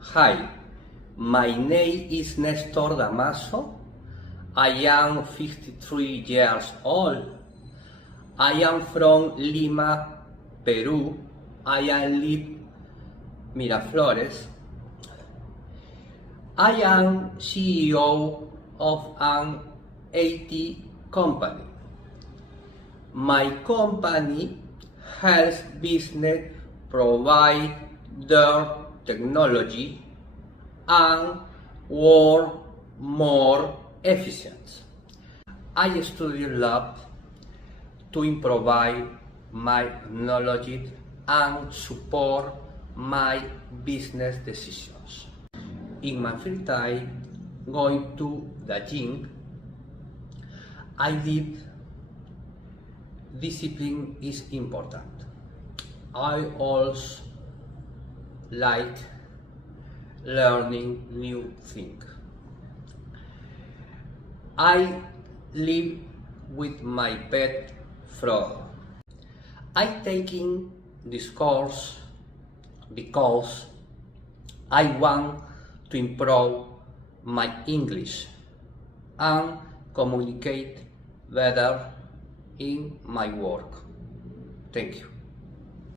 Hi, my name is Nestor Damaso. I am 53 years old. I am from Lima, Peru. I am live Miraflores. I am CEO of an IT company. My company helps business provide their technology and work more efficient. I study lab to improve my knowledge and support my business decisions. In my free time, going to the gym, I live discipline is important. I also like learning new things. I live with my pet Frodo. I taking this course because I want to improve my English and communicate better in my work. Thank you.